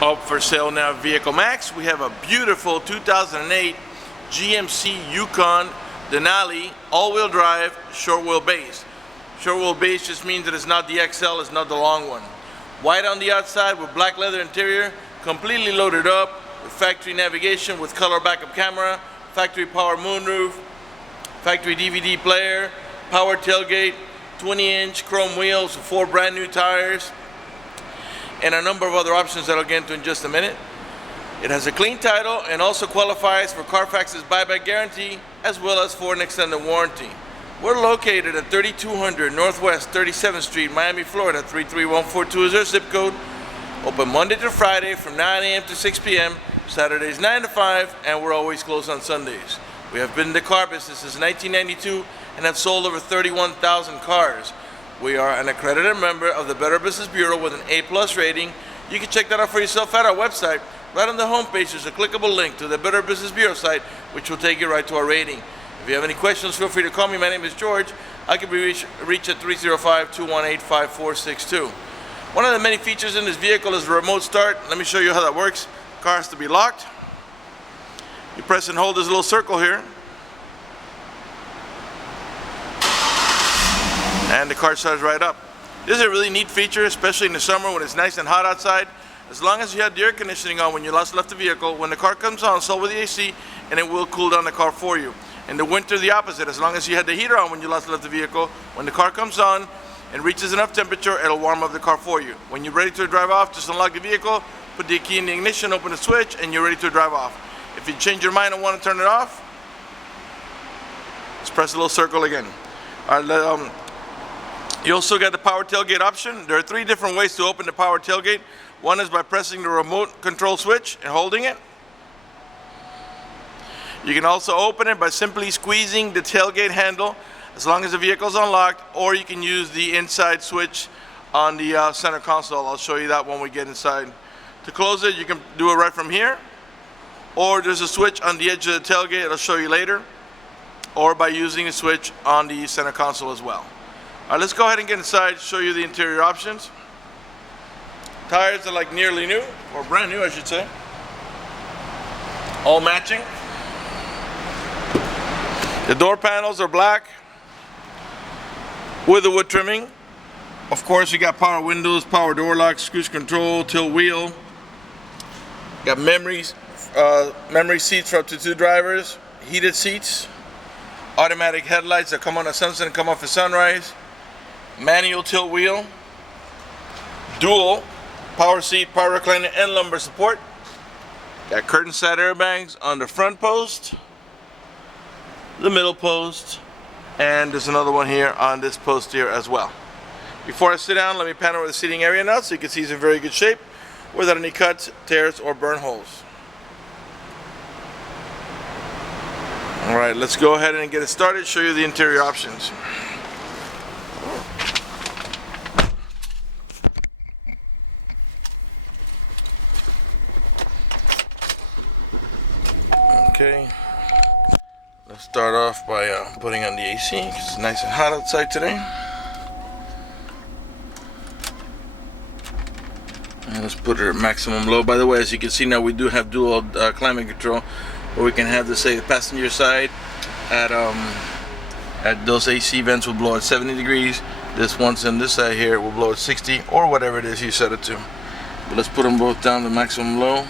Up for sale now, Vehiclemax. We have a beautiful 2008 GMC Yukon Denali all-wheel drive, short wheelbase. Short wheelbase just means that it's not the XL, it's not the long one. White on the outside with black leather interior, completely loaded up with factory navigation with color backup camera, factory power moonroof, factory DVD player, power tailgate, 20-inch chrome wheels, 4 brand new tires, and a number of other options that I'll get into in just a minute. It has a clean title and also qualifies for Carfax's buyback guarantee as well as for an extended warranty. We're located at 3200 Northwest 37th Street, Miami, Florida 33142 is our zip code. Open Monday to Friday from 9 a.m. to 6 p.m. Saturdays 9 to 5, and we're always closed on Sundays. We have been in the car business since 1992 and have sold over 31,000 cars. We are an accredited member of the Better Business Bureau with an A+ rating. You can check that out for yourself at our website. Right on the homepage there's a clickable link to the Better Business Bureau site, which will take you right to our rating. If you have any questions, feel free to call me. My name is George. I can be reached at 305-218-5462. One of the many features in this vehicle is the remote start. Let me show you how that works. The car has to be locked. You press and hold this little circle here, and the car starts right up. This is a really neat feature, especially in the summer when it's nice and hot outside. As long as you have the air conditioning on when you last left the vehicle, when the car comes on, so with the AC, and it will cool down the car for you. In the winter, the opposite. As long as you had the heater on when you last left the vehicle, when the car comes on and reaches enough temperature, it'll warm up the car for you. When you're ready to drive off, just unlock the vehicle, put the key in the ignition, open the switch, and you're ready to drive off. If you change your mind and want to turn it off, just press the little circle again. All right, you also got the power tailgate option. There are 3 different ways to open the power tailgate. One is by pressing the remote control switch and holding it. You can also open it by simply squeezing the tailgate handle as long as the vehicle is unlocked, or you can use the inside switch on the center console. I'll show you that when we get inside. To close it, you can do it right from here, or there's a switch on the edge of the tailgate. I'll show you later, or by using the switch on the center console as well. All right, let's go ahead and get inside, show you the interior options. Tires are like nearly new, or brand new I should say. All matching. The door panels are black with the wood trimming. Of course, you got power windows, power door locks, cruise control, tilt wheel. Got memory seats for up to 2 drivers, heated seats, automatic headlights that come on at sunset and come off at sunrise. Manual tilt wheel, dual power seat, power recliner, and lumbar support. Got curtain side airbags on the front post, the middle post, and there's another one here on this post here as well. Before I sit down, let me pan over the seating area now so you can see it's in very good shape without any cuts, tears, or burn holes. Alright, let's go ahead and get it started, show you the interior options. Okay, let's start off by putting on the AC because it's nice and hot outside today. And let's put it at maximum low. By the way, as you can see now, we do have dual climate control, where we can have the passenger side at those AC vents will blow at 70 degrees. This one's on this side here will blow at 60, or whatever it is you set it to. But let's put them both down to maximum low.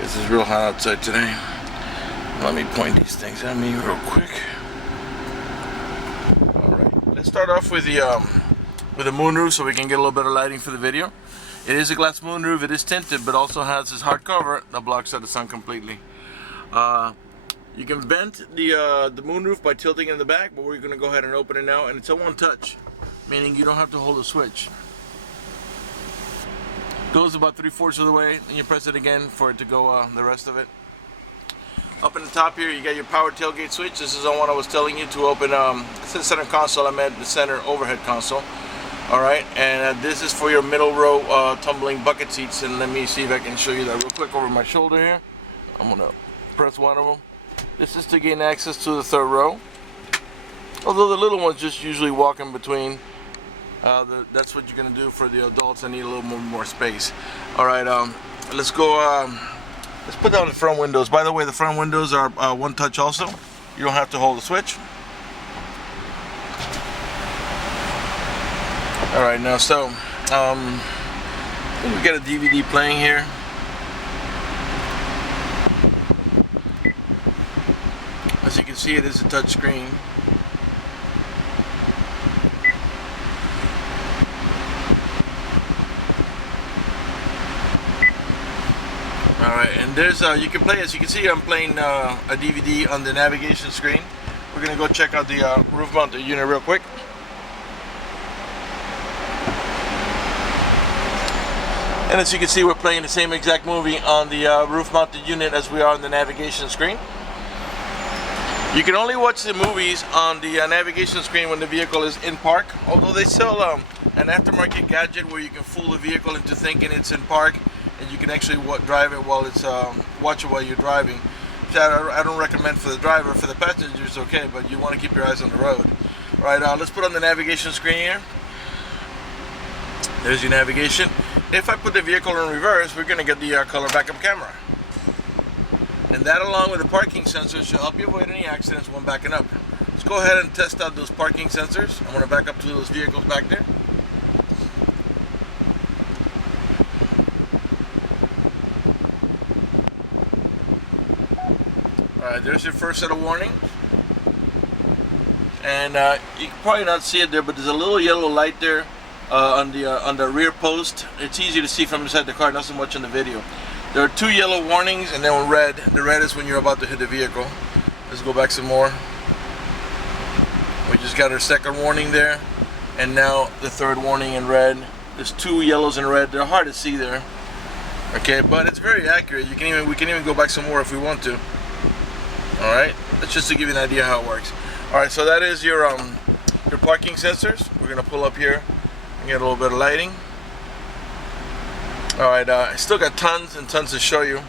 This is real hot outside today. Let me point these things at me real quick. Alright, let's start off with the moonroof so we can get a little bit of lighting for the video. It is a glass moonroof, it is tinted, but also has this hard cover that blocks out the sun completely. You can vent the moonroof by tilting in the back, but we're going to go ahead and open it now, and it's a one touch, meaning you don't have to hold the switch. Goes about 3/4 of the way, and you press it again for it to go the rest of it. Up in the top here, you got your power tailgate switch. This is the one I was telling you to open. It's the center console. I meant the center overhead console. All right, and this is for your middle row tumbling bucket seats. And let me see if I can show you that real quick over my shoulder here. I'm gonna press one of them. This is to gain access to the 3rd row. Although the little ones just usually walk in between That's what you're gonna do for the adults that need a little more space. All right, let's go. Let's put down the front windows. By the way, the front windows are one touch also. You don't have to hold the switch. All right, now so we got a DVD playing here. As you can see, it is a touch screen. Alright, and there's you can play, as you can see, I'm playing a DVD on the navigation screen. We're gonna go check out the roof mounted unit real quick. And as you can see, we're playing the same exact movie on the roof mounted unit as we are on the navigation screen. You can only watch the movies on the navigation screen when the vehicle is in park, although they sell an aftermarket gadget where you can fool the vehicle into thinking it's in park, and you can actually drive it while it's watch it while you're driving. Which I don't recommend for the driver. For the passengers, okay, but you want to keep your eyes on the road. All right, let's put on the navigation screen here. There's your navigation. If I put the vehicle in reverse, we're going to get the color backup camera. And that, along with the parking sensors, should help you avoid any accidents when backing up. Let's go ahead and test out those parking sensors. I'm going to back up to those vehicles back there. Alright, there's your first set of warnings. And you can probably not see it there, but there's a little yellow light there on the rear post. It's easy to see from inside the car, not so much in the video. There are two yellow warnings and then one red. The red is when you're about to hit the vehicle. Let's go back some more. We just got our second warning there, and now the third warning in red. There's two yellows in red. They're hard to see there. Okay, but it's very accurate. We can even go back some more if we want to. Alright, that's just to give you an idea how it works. Alright, so that is your parking sensors. We're going to pull up here and get a little bit of lighting. Alright, I still got tons and tons to show you.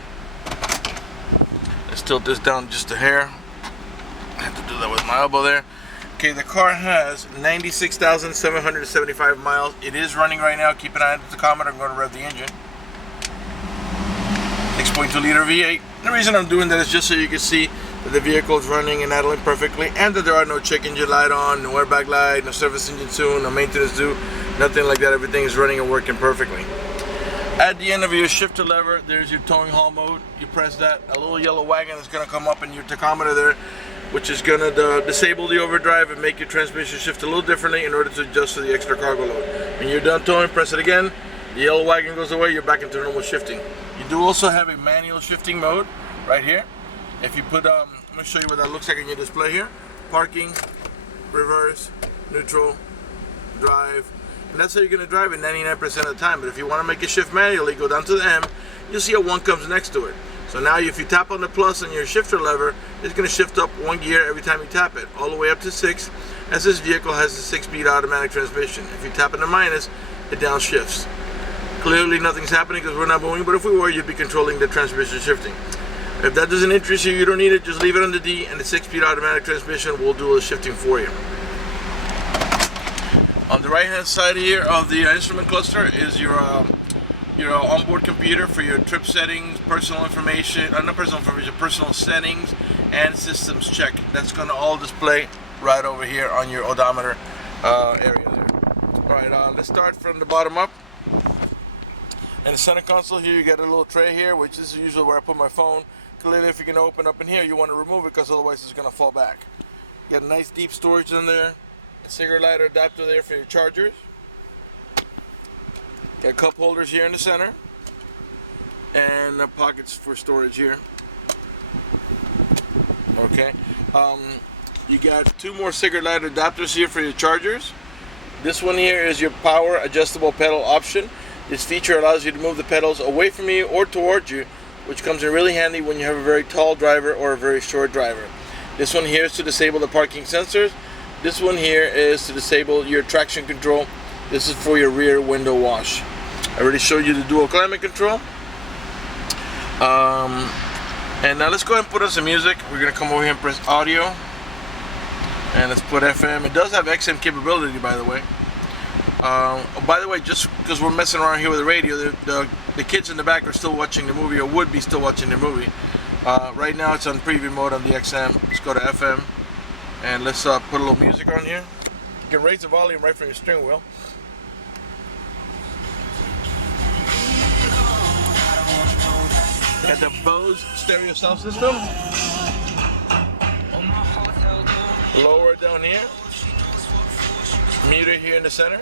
Let's tilt this down just a hair. I have to do that with my elbow there. Okay, the car has 96,775 miles. It is running right now. Keep an eye on the tachometer. I'm going to rev the engine. 6.2 liter V8. The reason I'm doing that is just so you can see that the vehicle is running and idling perfectly, and that there are no check engine light on, no airbag light, no service engine soon, no maintenance due, nothing like that. Everything is running and working perfectly. At the end of your shifter lever, there's your towing haul mode. You press that, a little yellow wagon is going to come up in your tachometer there, which is going to disable the overdrive and make your transmission shift a little differently in order to adjust to the extra cargo load. When you're done towing, press it again. The yellow wagon goes away, you're back into normal shifting. You do also have a manual shifting mode right here. If you put, I'm going to show you what that looks like on your display here. Parking, reverse, neutral, drive. And that's how you're going to drive it 99% of the time. But if you want to make a shift manually, go down to the M. You'll see a 1 comes next to it. So now if you tap on the plus on your shifter lever, it's going to shift up 1 gear every time you tap it, all the way up to 6, as this vehicle has a 6-speed automatic transmission. If you tap on the minus, it downshifts. Clearly nothing's happening because we're not moving, but if we were, you'd be controlling the transmission shifting. If that doesn't interest you, you don't need it, just leave it on the D, and the 6-speed automatic transmission will do the shifting for you. On the right hand side here of the instrument cluster is your onboard computer for your trip settings, personal information, not personal information, personal settings, and systems check. That's going to all display right over here on your odometer area there. Alright, let's start from the bottom up. In the center console here, you got a little tray here, which is usually where I put my phone. Clearly, if you're going to open up in here, you want to remove it because otherwise it's going to fall back. You got a nice deep storage in there. A cigarette lighter adapter there for your chargers. Got cup holders here in the center. And pockets for storage here. Okay. You got 2 more cigarette lighter adapters here for your chargers. This one here is your power adjustable pedal option. This feature allows you to move the pedals away from you or towards you, which comes in really handy when you have a very tall driver or a very short driver. This one here is to disable the parking sensors. This one here is to disable your traction control. This is for your rear window wash. I already showed you the dual climate control. And now let's go ahead and put on some music. We're going to come over here and press audio. And let's put FM. It does have XM capability, by the way. By the way, just because we're messing around here with the radio, the kids in the back are still watching the movie, or would be still watching the movie. Right now it's on preview mode on the XM. Let's go to FM and let's put a little music on here. You can raise the volume right from your steering wheel. Got the Bose stereo sound system. Lower it down here. Muter here in the center.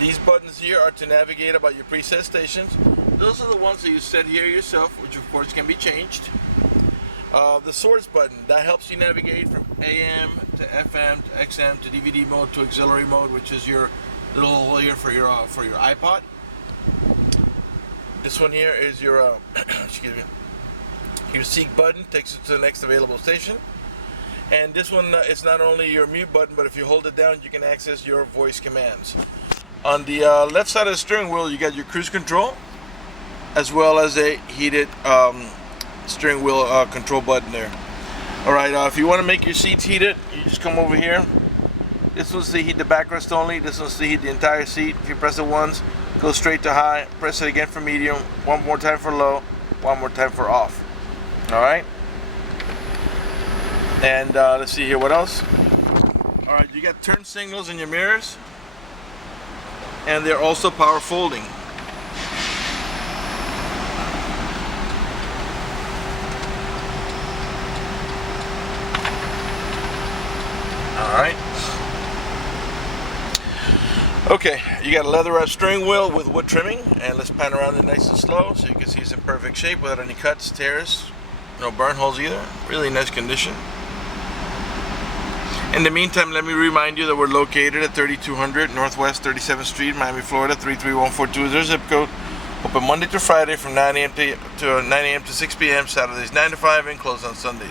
These buttons here are to navigate about your preset stations. Those are the ones that you set here yourself, which of course can be changed. The source button, that helps you navigate from AM to FM to XM to DVD mode to auxiliary mode, which is your little hole here for your iPod. This one here is your excuse me, your seek button, takes you to the next available station. And this one is not only your mute button, but if you hold it down, you can access your voice commands. On the left side of the steering wheel, you got your cruise control, as well as a heated steering wheel control button there. Alright, if you want to make your seats heated, you just come over here. This one's to heat the backrest only. This one's to heat the entire seat. If you press it once, go straight to high. Press it again for medium. One more time for low. One more time for off. Alright. And let's see here, what else? Alright, you got turn signals in your mirrors. And they're also power folding. Alright. Okay, you got a leather wrap steering wheel with wood trimming, and let's pan around it nice and slow so you can see it's in perfect shape without any cuts, tears, no burn holes either. Really nice condition. In the meantime, let me remind you that we're located at 3200 Northwest 37th Street, Miami, Florida 33142 is our zip code. Open Monday to Friday from 9 a.m. to 6 p.m. Saturdays 9 to 5, and closed on Sundays.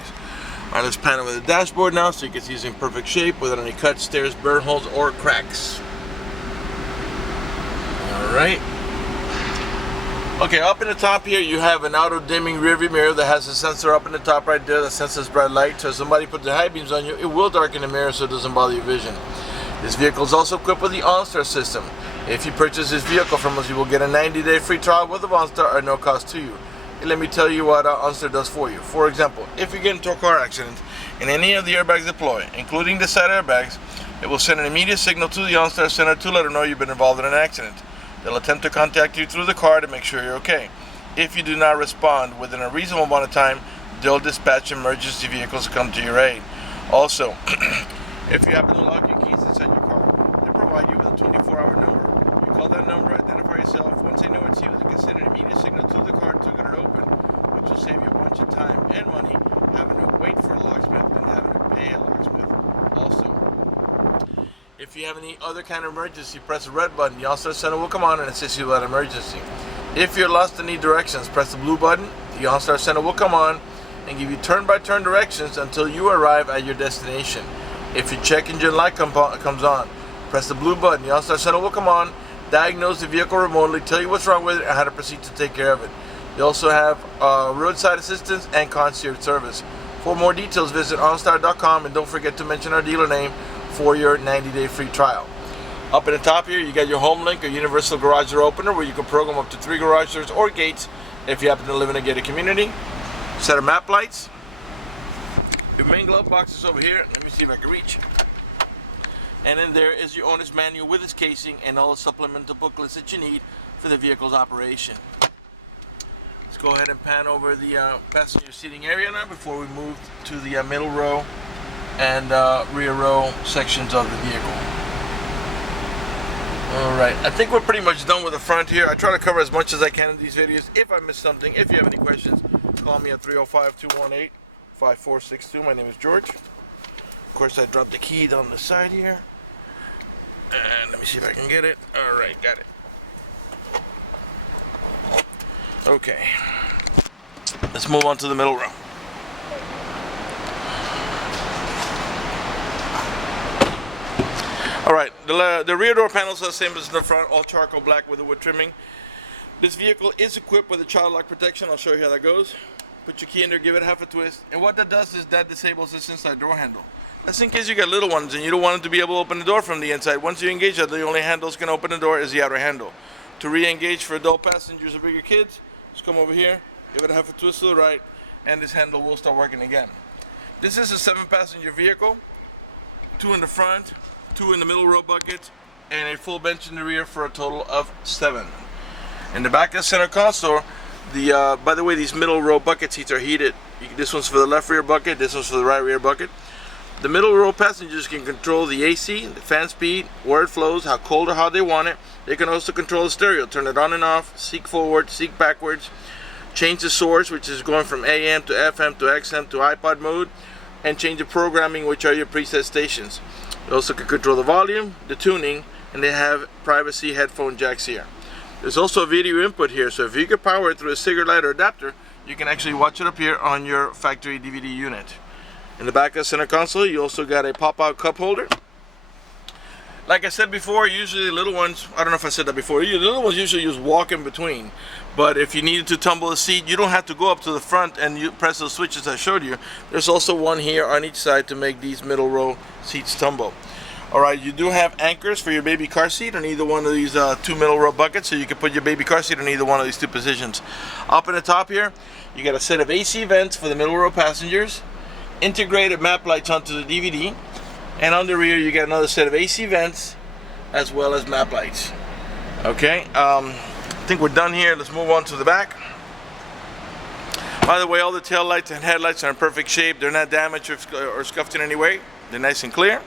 Alright, let's pan over the dashboard now so you can see it's in perfect shape without any cuts, tears, burn holes, or cracks. Alright. Okay, up in the top here you have an auto dimming rearview mirror that has a sensor up in the top right there that senses bright light. So if somebody puts their high beams on you, it will darken the mirror so it doesn't bother your vision. This vehicle is also equipped with the OnStar system. If you purchase this vehicle from us, you will get a 90-day free trial with the OnStar at no cost to you. And let me tell you what OnStar does for you. For example, if you get into a car accident and any of the airbags deploy, including the side airbags, it will send an immediate signal to the OnStar center to let them know you've been involved in an accident. They'll attempt to contact you through the car to make sure you're okay. If you do not respond within a reasonable amount of time, they'll dispatch emergency vehicles to come to your aid. Also, if you happen to lock your keys inside your car, they provide you with a 24-hour number. You call that number, identify yourself. Once they know it's you, they can send an immediate signal to the car to get it open, which will save you a bunch of time and money having to wait for a locksmith and having to pay a locksmith. Also, if you have any other kind of emergency, press the red button. The OnStar Center will come on and assist you with that emergency. If you're lost and need directions, press the blue button. The OnStar Center will come on and give you turn-by-turn directions until you arrive at your destination. If your check engine light comes on, press the blue button. The OnStar Center will come on, diagnose the vehicle remotely, tell you what's wrong with it, and how to proceed to take care of it. They also have roadside assistance and concierge service. For more details, visit OnStar.com, and don't forget to mention our dealer name for your 90-day free trial. Up at the top here, you got your home link or universal garage door opener, where you can program up to 3 garage doors or gates if you happen to live in a gated community. Set of map lights. Your main glove box is over here. Let me see if I can reach. And then there is your owner's manual with its casing and all the supplemental booklets that you need for the vehicle's operation. Let's go ahead and pan over the passenger seating area now before we move to the middle row and rear row sections of the vehicle. Alright, I think we're pretty much done with the front here. I try to cover as much as I can in these videos. If I miss something, if you have any questions, call me at 305-218-5462. My name is George. Of course, I dropped the key down the side here. And let me see if I can get it. Alright, got it. Okay. Let's move on to the middle row. Alright, the rear door panels are the same as the front, all charcoal black with the wood trimming. This vehicle is equipped with a child lock protection. I'll show you how that goes. Put your key in there, give it half a twist, and what that does is that disables this inside door handle. That's in case you got little ones and you don't want them to be able to open the door from the inside. Once you engage that, the only handle that's going to open the door is the outer handle. To re-engage for adult passengers or bigger kids, just come over here, give it a half a twist to the right, and this handle will start working again. This is a 7-passenger vehicle, 2 in the front, 2 in the middle row bucket, and a full bench in the rear for a total of 7. In the back of the center console, by the way, these middle row bucket seats are heated. This one's for the left rear bucket, this one's for the right rear bucket. The middle row passengers can control the AC, the fan speed, where it flows, how cold or hot they want it. They can also control the stereo, turn it on and off, seek forward, seek backwards, change the source, which is going from AM to FM to XM to iPod mode, and change the programming, which are your preset stations. You also can control the volume, the tuning, and they have privacy headphone jacks here. There's also a video input here, so if you can power it through a cigarette lighter adapter, you can actually watch it up here on your factory DVD unit. In the back of the center console, you also got a pop-out cup holder. Like I said before, usually the little ones, I don't know if I said that before, the little ones usually just walk in between. But if you needed to tumble a seat, you don't have to go up to the front and you press those switches I showed you. There's also one here on each side to make these middle row seats tumble. Alright, you do have anchors for your baby car seat on either one of these 2 middle row buckets, so you can put your baby car seat on either one of these 2 positions. Up in the top here, you got a set of AC vents for the middle row passengers, integrated map lights onto the DVD, and on the rear you get another set of AC vents as well as map lights. Okay, I think we're done here. Let's move on to the back. By the way, all the tail lights and headlights are in perfect shape. They're not damaged or scuffed in any way. They're nice and clear.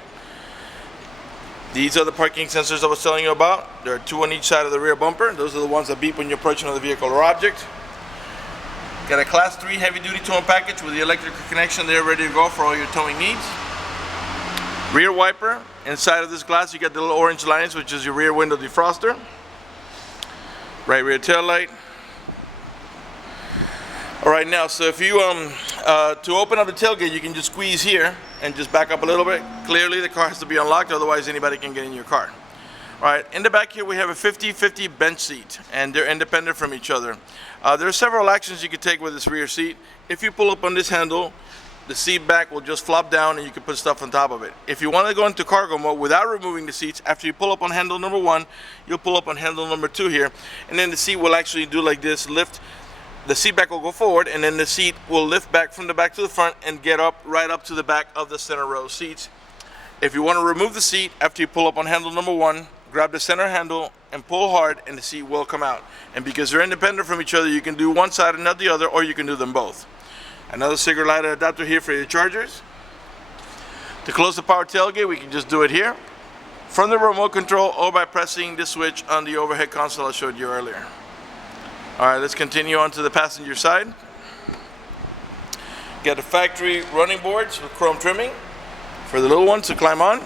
These are the parking sensors I was telling you about. There are 2 on each side of the rear bumper. Those are the ones that beep when you're approaching another vehicle or object. Got a Class 3 heavy-duty towing package with the electrical connection there ready to go for all your towing needs. Rear wiper. Inside of this glass you got the little orange lines, which is your rear window defroster. Right rear tail light. Alright, now, so if you, to open up the tailgate, you can just squeeze here and just back up a little bit. Clearly the car has to be unlocked, otherwise anybody can get in your car. Alright, in the back here we have a 50-50 bench seat, and they're independent from each other. There are several actions you can take with this rear seat. If you pull up on this handle, the seat back will just flop down and you can put stuff on top of it. If you want to go into cargo mode without removing the seats, after you pull up on handle number 1, you'll pull up on handle number 2 here, and then the seat will actually do like this, lift. The seat back will go forward, and then the seat will lift back from the back to the front and get up right up to the back of the center row seats. If you want to remove the seat after you pull up on handle number 1, grab the center handle and pull hard and the seat will come out. And because they're independent from each other, you can do one side and not the other, or you can do them both. Another cigarette lighter adapter here for your chargers. To close the power tailgate, we can just do it here from the remote control or by pressing the switch on the overhead console I showed you earlier. Alright, let's continue on to the passenger side. Got the factory running boards with chrome trimming for the little ones to climb on.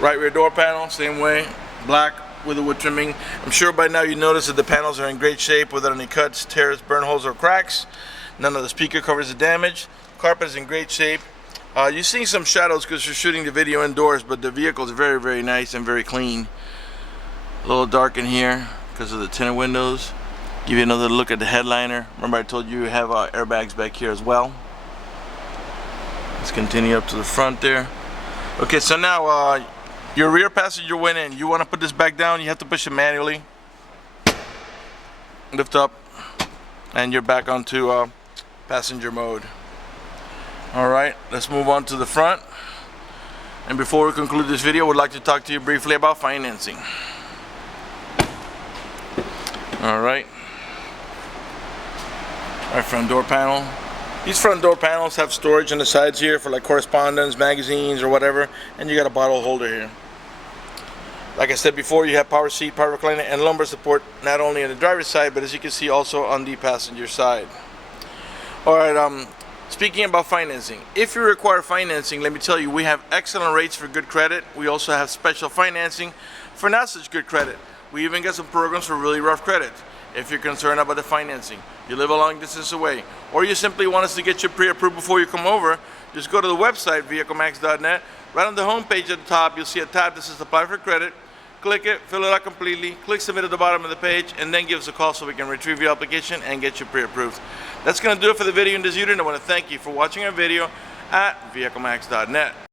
Right rear door panel, same way, black with the wood trimming. I'm sure by now you notice that the panels are in great shape without any cuts, tears, burn holes, or cracks. None of the speaker covers are damaged. Carpet is in great shape. You're seeing some shadows because you're shooting the video indoors, but the vehicle is very, very nice and very clean. A little dark in here because of the tinted windows. Give you another look at the headliner. Remember I told you have airbags back here as well. Let's continue up to the front there. Okay, so now your rear passenger went in. You want to put this back down, you have to push it manually. Lift up, and you're back onto passenger mode. Alright, let's move on to the front. And before we conclude this video, I would like to talk to you briefly about financing. Alright. Our front door panel. These front door panels have storage on the sides here for like correspondence, magazines, or whatever, and you got a bottle holder here. Like I said before, you have power seat, power recliner, and lumbar support not only on the driver's side, but as you can see also on the passenger side. Alright, speaking about financing, if you require financing, let me tell you, we have excellent rates for good credit. We also have special financing for not such good credit. We even got some programs for really rough credit. If you're concerned about the financing, you live a long distance away, or you simply want us to get you pre-approved before you come over, just go to the website, vehiclemax.net. Right on the home page at the top, you'll see a tab that says apply for credit. Click it, fill it out completely, click submit at the bottom of the page, and then give us a call so we can retrieve your application and get you pre-approved. That's going to do it for the video in this unit. I want to thank you for watching our video. at vehiclemax.net.